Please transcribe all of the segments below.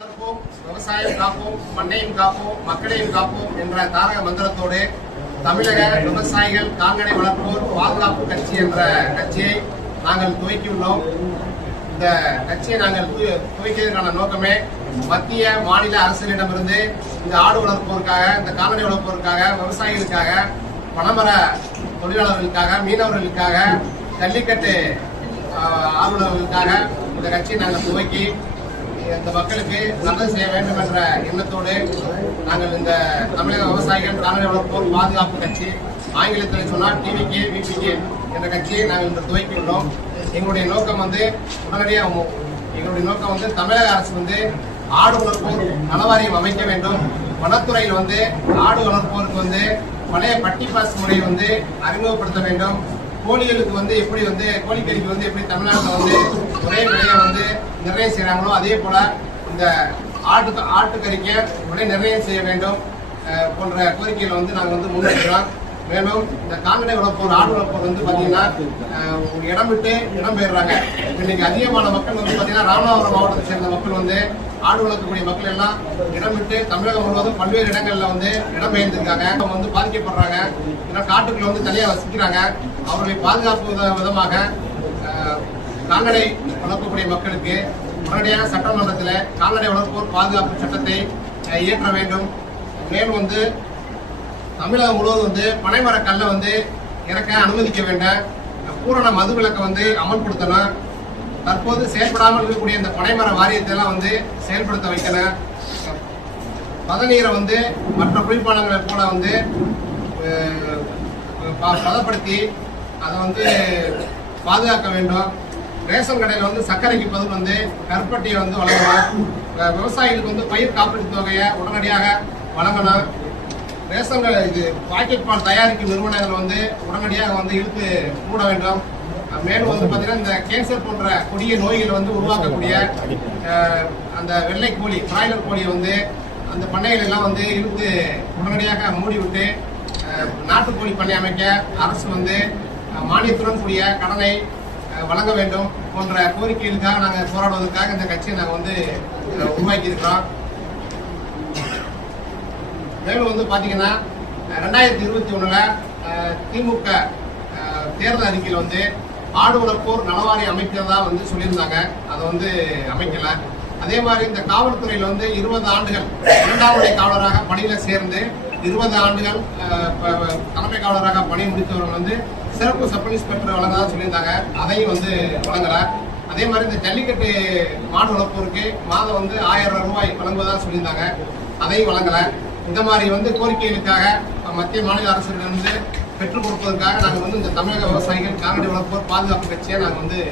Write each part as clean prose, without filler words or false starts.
விவசாயம் காப்போம், மண்ணையும் காப்போம், மக்களையும் காப்போம் என்ற தாரக மந்திரத்தோடு தமிழக விவசாயிகள் கால்நடை வளர்ப்போர் பாதுகாப்பு கட்சி என்ற கட்சியை நாங்கள் துவக்கியுள்ளோம். இந்த கட்சியை நாங்கள் துவக்கியதற்கான நோக்கமே மத்திய மாநில அரசுகளிடமிருந்து இந்த ஆடு வளர்ப்போருக்காக, இந்த கால்நடை வளர்ப்போருக்காக, விவசாயிகளுக்காக, பணமர தொழிலாளர்களுக்காக, மீனவர்களுக்காக, ஜல்லிக்கட்டு ஆர்வலர்களுக்காக இந்த கட்சியை நாங்கள் துவக்கி இந்த மக்களுக்கு நல்லது செய்ய வேண்டும் என்ற எண்ணத்தோடு நாங்கள் இந்த தமிழக விவசாயிகள் கால்நடை வளர்ப்போர் பாதுகாப்பு கட்சி, ஆங்கிலத்தில் சொன்னால் டிவிகே விபிகே என்ற கட்சியை நாங்கள் இன்று துவக்கியுள்ளோம். எங்களுடைய நோக்கம் தமிழக அரசு ஆடு வளர்ப்போர் நலவாரியம் அமைக்க வேண்டும். வனத்துறையில் ஆடு வளர்ப்போருக்கு பழைய பட்டி பாஸ் முறையை அறிமுகப்படுத்த வேண்டும். கோழிகளுக்கு எப்படி கோழிக்கறிக்கு எப்படி தமிழ்நாட்டில் ஒரே விலையை நிர்ணயம் செய்யறாங்களோ அதே போல இந்த ஆட்டுக்கறிக்கு விலை நிர்ணயம் செய்ய வேண்டும் போன்ற கோரிக்கைகளை நாங்கள் முன்வைக்கிறோம். மேலும் இந்த கால்நடை வளர்ப்போர், ஆடு வளர்ப்போர் பாத்தீங்கன்னா இடம் விட்டு இடம் பெயர்றாங்க. இன்னைக்கு அதிகமான மக்கள் பாத்தீங்கன்னா ராமநாதபுரம் மாவட்டத்தை சேர்ந்த மக்கள் ஆடு வளர்க்கக்கூடிய மக்கள் எல்லாம் இடம் விட்டு தமிழகம் முழுவதும் பல்வேறு இடங்கள்ல இடம் பெயர்ந்திருக்காங்க. அவங்க பாதிக்கப்படுறாங்க. ஏன்னா காட்டுக்குள்ள தனியா வசிக்கிறாங்க. அவர்களை பாதுகாப்பு விதமாக கால்நடை வளர்க்கக்கூடிய மக்களுக்கு உடனடியாக சட்டமன்றத்தில் கால்நடை வளர்ப்போர் பாதுகாப்பு சட்டத்தை இயற்ற வேண்டும். மேலும் தமிழகம் முழுவதும் பனைமர கல்லை இறக்க அனுமதிக்க வேண்டும். பூரண மதுவிலக்கை அமல்படுத்தணும். தற்போது செயல்படாமல் இருக்கக்கூடிய இந்த பனைமர வாரியத்தை எல்லாம் செயல்படுத்த வைக்கணும். பதநீரை மற்ற குளிர்பானங்களை போல பதப்படுத்தி அதை பாதுகாக்க வேண்டும். ரேஷன் கடையில் சர்க்கரைக்கு பதில் கருப்பட்டியை வழங்கணும். விவசாயிகளுக்கு பயிர் காப்பீட்டு தொகையை உடனடியாக வழங்கணும். ரேஷன் இது பாக்கெட் பால் தயாரிக்கும் நிறுவனங்கள் உடனடியாக இழுத்து மூட வேண்டும். மேலும் பார்த்தீங்கன்னா இந்த கேன்சர் போன்ற கொடிய நோய்களை உருவாக்கக்கூடிய அந்த வெள்ளை கோழி, பிராய்லர் கோழியை அந்த பண்ணைகள் எல்லாம் இழுத்து உடனடியாக மூடிவிட்டு நாட்டுக்கோழி பண்ணை அமைக்க அரசு மானியத்துடன் கூடிய கடனை வழங்க வேண்டும் போன்ற கோரிக்கைகளுக்காக நாங்கள் போராடுவதற்காக இந்த கட்சியை நாங்கள் உருவாக்கி இருக்கிறோம். மேலும் பாத்தீங்கன்னா 2021 திமுக தேர்தல் அறிக்கையில் ஆடு வளர்ப்போர் நலவாரியம் அமைக்கிறதா சொல்லியிருந்தாங்க. அதை அமைக்கல. அதே மாதிரி இந்த காவல்துறையில் 20 ஆண்டுகள் 2ஆம் நிலை காவலராக பணியில சேர்ந்து 20 ஆண்டுகள் தலைமை காவலராக பணி முடித்தவர்கள் சிறப்பு சப் இன்ஸ்பெக்டர் வழங்கதா சொல்லியிருந்தாங்க. அதையும் வழங்கல. அதே மாதிரி இந்த ஜல்லிக்கட்டு மாடு வளர்ப்போருக்கு மாதம் 1000 ரூபாய் வழங்குவதா சொல்லியிருந்தாங்க. அதையும் வழங்கல. இந்த மாதிரி கோரிக்கைகளுக்காக மத்திய மாநில அரசுகளிலிருந்து பெற்றுக் கொடுப்பதற்காக நாங்கள் இந்த தமிழக விவசாயிகள் கால்நடை வளர்ப்போர் பாதுகாப்பு கட்சியை நாங்கள்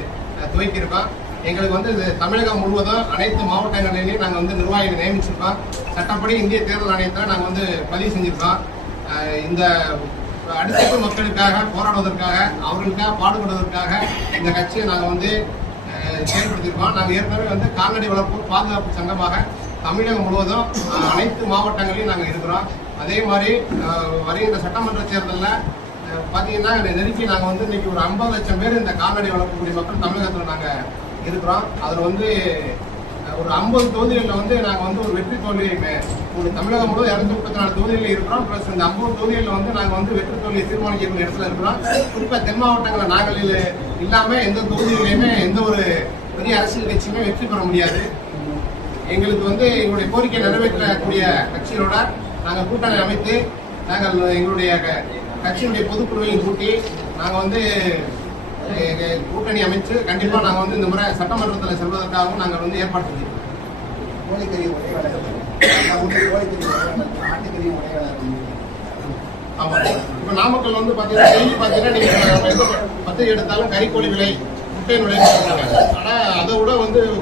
துவக்கியிருக்கோம். எங்களுக்கு இது தமிழகம் முழுவதும் அனைத்து மாவட்டங்களிலையும் நாங்கள் நிர்வாகிகளை நியமிச்சிருக்கோம். சட்டப்படி இந்திய தேர்தல் ஆணையத்தில் நாங்கள் பதிவு செஞ்சிருக்கோம். இந்த அடித்தட்டு மக்களுக்காக போராடுவதற்காக, அவர்களுக்காக பாடுபடுவதற்காக இந்த கட்சியை நாங்கள் செயல்படுத்தியிருக்கோம். நாங்கள் ஏற்கனவே கால்நடை வளர்ப்போர் பாதுகாப்பு சங்கமாக தமிழகம் முழுவதும் அனைத்து மாவட்டங்களிலும் நாங்கள் இருக்கிறோம். அதே மாதிரி வருகின்ற சட்டமன்ற தேர்தலில் பார்த்தீங்கன்னா நெருக்கி நாங்கள் இன்னைக்கு ஒரு 50 லட்சம் பேர் இந்த கால்நடை வளர்க்கக்கூடிய மக்கள் தமிழகத்தில் நாங்கள் இருக்கிறோம். அதில் ஒரு 50 தொகுதிகளில் நாங்கள் ஒரு வெற்றி தோல்வியை தமிழகம் முழுவதும் 234 தொகுதிகளில் இருக்கிறோம். ப்ளஸ் இந்த 50 தொகுதிகளில் நாங்கள் வெற்றி தோல்வியை தீர்மானிக்கக்கூடிய இடத்துல இருக்கிறோம். குறிப்பாக தென் மாவட்டங்களில் நாங்கள் இல்லாமல் எந்த தொகுதிகளிலுமே எந்த ஒரு பெரிய அரசியல் கட்சியுமே வெற்றி பெற முடியாது. எங்களுக்கு எங்களுடைய கோரிக்கை நிறைவேற்றக்கூடிய கட்சிகளோட நாங்கள் கூட்டணி அமைத்து நாங்கள் எங்களுடைய கட்சியினுடைய பொதுக்குழுவையும் கூட்டி நாங்கள் கூட்டணி அமைச்சு கண்டிப்பாக நாங்கள் இந்த முறை சட்டமன்றத்தில் செல்வதற்காகவும் நாங்கள் ஏற்பாடு செஞ்சிருக்கோம். ஆமாம். இப்போ நாமக்கல் பார்த்தீங்கன்னா டெய்லி பார்த்தீங்கன்னா நீங்கள் பத்திரிகை எடுத்தாலும் கறிக்கோழி விலை, முட்டை விலை சொல்றாங்க. ஆனால் அதை விட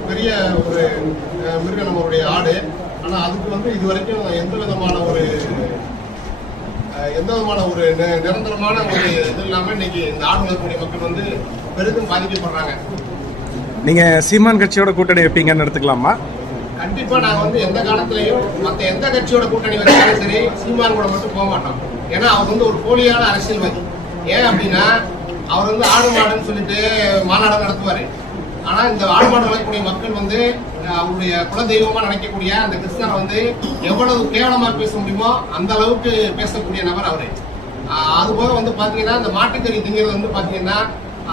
பெரிய ஒரு மிருகம் நம்மளுடைய ஆடு. ஆனால் அதுக்கு இது வரைக்கும் எந்த விதமான ஒரு நிரந்தரமான ஒரு இது இல்லாமல் இன்னைக்கு இந்த ஆடு வளர்க்கக்கூடிய மக்கள் பெரிதும் பாதிக்கப்படுறாங்க. நீங்க சீமான் கட்சியோட கூட்டணி வைப்பீங்கன்னு எடுத்துக்கலாமா? கண்டிப்பா நாங்க எந்த காலத்திலையும் மற்ற எந்த கட்சியோட கூட்டணி வச்சாலும் சரி சீமான் கூட மட்டும் போக மாட்டோம். ஏன்னா அவர் ஒரு போலியான அரசியல்வாதி. ஏன் அப்படின்னா அவர் ஆடு மாடுன்னு சொல்லிட்டு மாநாடு நடத்துவாரு. ஆனா இந்த ஆடு மாடு வளர்க்கக்கூடிய மக்கள் அவருடைய குலதெய்வமா நினைக்கக்கூடிய அந்த கிருஷ்ணரை வந்து எவ்வளவு கேவலமா பேச முடியுமோ அந்த அளவுக்கு பேசக்கூடிய நபர் அவரு. அதுபோக வந்து பாத்தீங்கன்னா இந்த மாட்டுக்கறி திங்கிறது வந்து பாத்தீங்கன்னா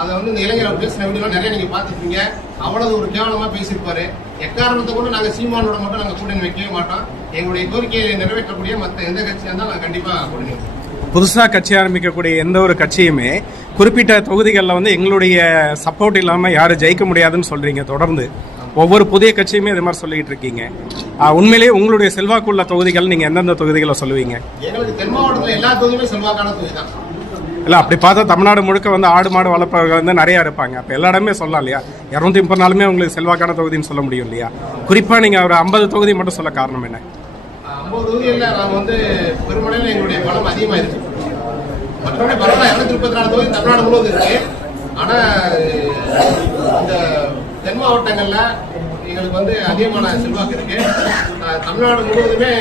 அதை வந்து இந்த இளைஞர்கள் பேசின வீடியோ நிறைய நீங்க பாத்துருப்பீங்க. அவ்வளவு ஒரு கேவலமா பேசியிருப்பாரு. எக்காரணத்தை கூட நாங்க சீமானோட மட்டும் நாங்க கூட்டணி வைக்கவே மாட்டோம். எங்களுடைய கோரிக்கையை நிறைவேற்றக்கூடிய மற்ற எந்த கட்சியா இருந்தாலும் நாங்க கண்டிப்பா கூட்டணி வைப்போம். புதுசாக கட்சி ஆரம்பிக்கக்கூடிய எந்த ஒரு கட்சியுமே குறிப்பிட்ட தொகுதிகளில் வந்து எங்களுடைய சப்போர்ட் இல்லாமல் யாரும் ஜெயிக்க முடியாதுன்னு சொல்றீங்க. தொடர்ந்து ஒவ்வொரு புதிய கட்சியுமே இது மாதிரி சொல்லிட்டு இருக்கீங்க. உண்மையிலேயே உங்களுடைய செல்வாக்குள்ள தொகுதிகள் நீங்க எந்தெந்த தொகுதிகளை சொல்லுவீங்க? எங்களுக்கு தென் மாவட்டத்தில் எல்லா தொகுதியுமே செல்வாக்கான தொகுதி தான். இல்லை, அப்படி பார்த்தா தமிழ்நாடு முழுக்க வந்து ஆடு மாடு வளர்ப்பவர்கள் வந்து நிறையா இருப்பாங்க. அப்போ எல்லா இடமே சொல்லலாம் இல்லையா? 230 நாளுமே உங்களுக்கு செல்வாக்கான தொகுதின்னு சொல்ல முடியும் இல்லையா? குறிப்பாக நீங்கள் ஒரு 50 தொகுதி மட்டும் சொல்ல காரணம் என்ன? 50 தொகுதியில் நாங்கள் வந்து பெருமளவில் எங்களுடைய பலம் அதிகமாக இருக்கு. மற்றபடி பரவாயில்ல 234 தொகுதி தமிழ்நாடு முழுவதும் இருக்கு. ஆனால் இந்த தென் மாவட்டங்களில் எங்களுக்கு வந்து அதிகமான செல்வாக்கு இருக்கு. தமிழ்நாடு முழுவதுமே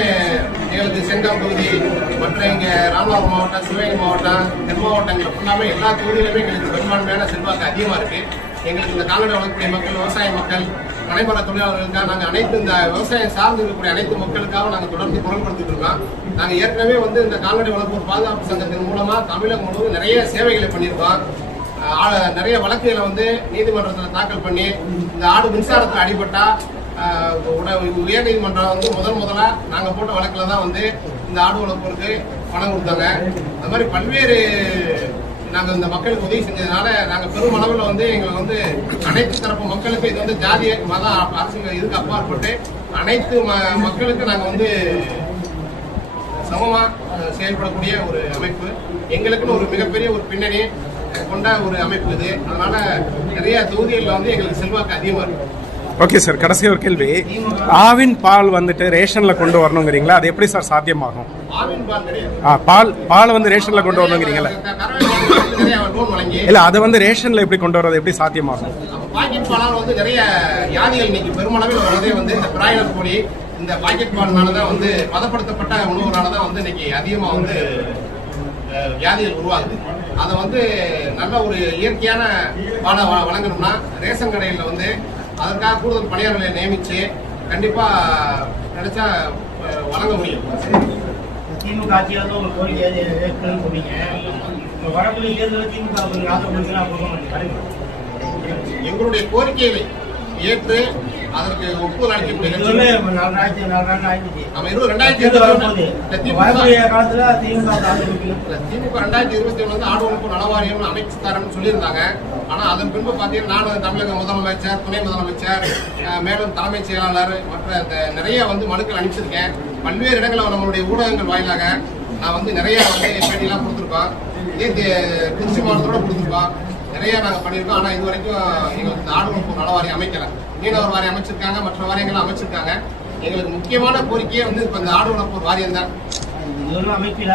எங்களுக்கு செங்கம் தொகுதி, மற்ற இங்கே ராமநாதபுரம் மாவட்டம், சிவகங்கை மாவட்டம், தென் மாவட்டங்கள் ஃபுல்லாமே எல்லா தொகுதியிலுமே எங்களுக்கு பெரும்பான்மையான செல்வாக்கு அதிகமாக இருக்கு. எங்களுக்கு இந்த கால்நடை வளர்க்கக்கூடிய மக்கள், விவசாய மக்கள், நடைமுறை தொழிலாளர்களுக்காக நாங்கள் அனைத்து இந்த விவசாயம் சார்ந்து இருக்கக்கூடிய அனைத்து மக்களுக்காக நாங்கள் தொடர்ந்து குரல் கொடுத்துட்டு இருக்கோம். நாங்கள் ஏற்கனவே வந்து இந்த கால்நடை வளர்ப்போர் பாதுகாப்பு சங்கத்தின் மூலமா தமிழகம் முழுவதும் நிறைய சேவைகளை பண்ணியிருக்கோம். நிறைய வழக்குகளை வந்து நீதிமன்றத்தில் தாக்கல் பண்ணி இந்த ஆடு மின்சாரத்தில் அடிபட்டா உயர் நீதிமன்றம் வந்து முதலா நாங்க போட்ட வழக்குல தான் வந்து இந்த ஆடு வளர்ப்போருக்கு பணம் கொடுத்தாங்க. அது மாதிரி பல்வேறு நாங்க இந்த மக்களுக்கு உதவி செஞ்சதுனால நாங்க பெருமளவில் வந்து எங்களை வந்து அனைத்து தரப்பு மக்களுக்கு இது வந்து ஜாதிய மத அரசியல் இதுக்கு அப்பாற்பட்டு அனைத்து மக்களுக்கு நாங்க வந்து சமமா செயல்படக்கூடிய ஒரு அமைப்பு. எங்களுக்குன்னு ஒரு மிகப்பெரிய ஒரு பின்னணி கொண்ட ஒரு அமைப்பு இது. அதனால நிறைய தொகுதிகளில் வந்து எங்களுக்கு செல்வாக்கு அதிகமா இருக்கு. ஓகே சார், கடைசி ஒரு கேள்வி. ஆவின் பால் வந்துட்டு ரேஷன்ல கொண்டு வரணுங்கிறீங்களா? அது எப்படி சார் சாத்தியமாகும்? ஆவின் பால் கிடையாது. பால் வந்து ரேஷன்ல கொண்டு வரணுங்கிறீங்களா? இல்ல, அதை வந்து ரேஷன்ல எப்படி கொண்டு வரது எப்படி சாத்தியமாகும்? பாக்கெட் பாலால் வந்து நிறைய வியாதிகள் இன்னைக்கு பெருமளவில் வரதே வந்து இந்த பிராய்லர் கோழி, இந்த பாக்கெட் பால்னாலதான் வந்து பதப்படுத்தப்பட்ட உணவுனாலதான் வந்து இன்னைக்கு அதிகமா வந்து வியாதிகள் உருவாகுது. அதை வந்து நல்ல ஒரு இயற்கையான பாலை வழங்கணும்னா ரேஷன் கடையில் வந்து அதற்காக கூடுதல் பணியாளர்களை நியமிச்சு கண்டிப்பா கிடைச்சா வழங்க முடியும். திமுக ஆட்சியாளர் ஒரு கோரிக்கை சொன்னீங்க. வடபுலி தேர்தலில் திமுக எங்களுடைய கோரிக்கைகளை ஏற்று அதற்கு ஒப்புதல் அளிக்கக்கூடிய திமுக 2021 வந்து ஆடு வளர்ப்பு நல வாரியம் அமைச்சுக்காரன்னு சொல்லியிருந்தாங்க. ஆனா அதன் பின்பு பாத்தீங்கன்னா நான் தமிழக முதலமைச்சர், துணை முதலமைச்சர், மேலும் தலைமைச் செயலாளர் மற்ற நிறைய வந்து மனுக்கள் அனுப்பிச்சிருக்கேன். பல்வேறு இடங்களில் நம்மளுடைய ஊடகங்கள் வாயிலாக நான் வந்து நிறைய வந்து பேட்டியெல்லாம் கொடுத்துருக்கோம். இதே திருச்சி மாவட்டத்தோட கொடுத்துருக்கோம். நிறைய நாங்க பண்ணியிருக்கோம். ஆனா இது வரைக்கும் எங்களுக்கு இந்த ஆடு வளர்ப்பு நல வாரியம் அமைக்கல. மீனவர் வாரியம் அமைச்சிருக்காங்க, மற்ற வாரியங்களும் அமைச்சிருக்காங்க. எங்களுக்கு முக்கியமான கோரிக்கையே வந்து இப்ப இந்த ஆடு வளர்ப்பு வாரியம் தான். அமைப்பில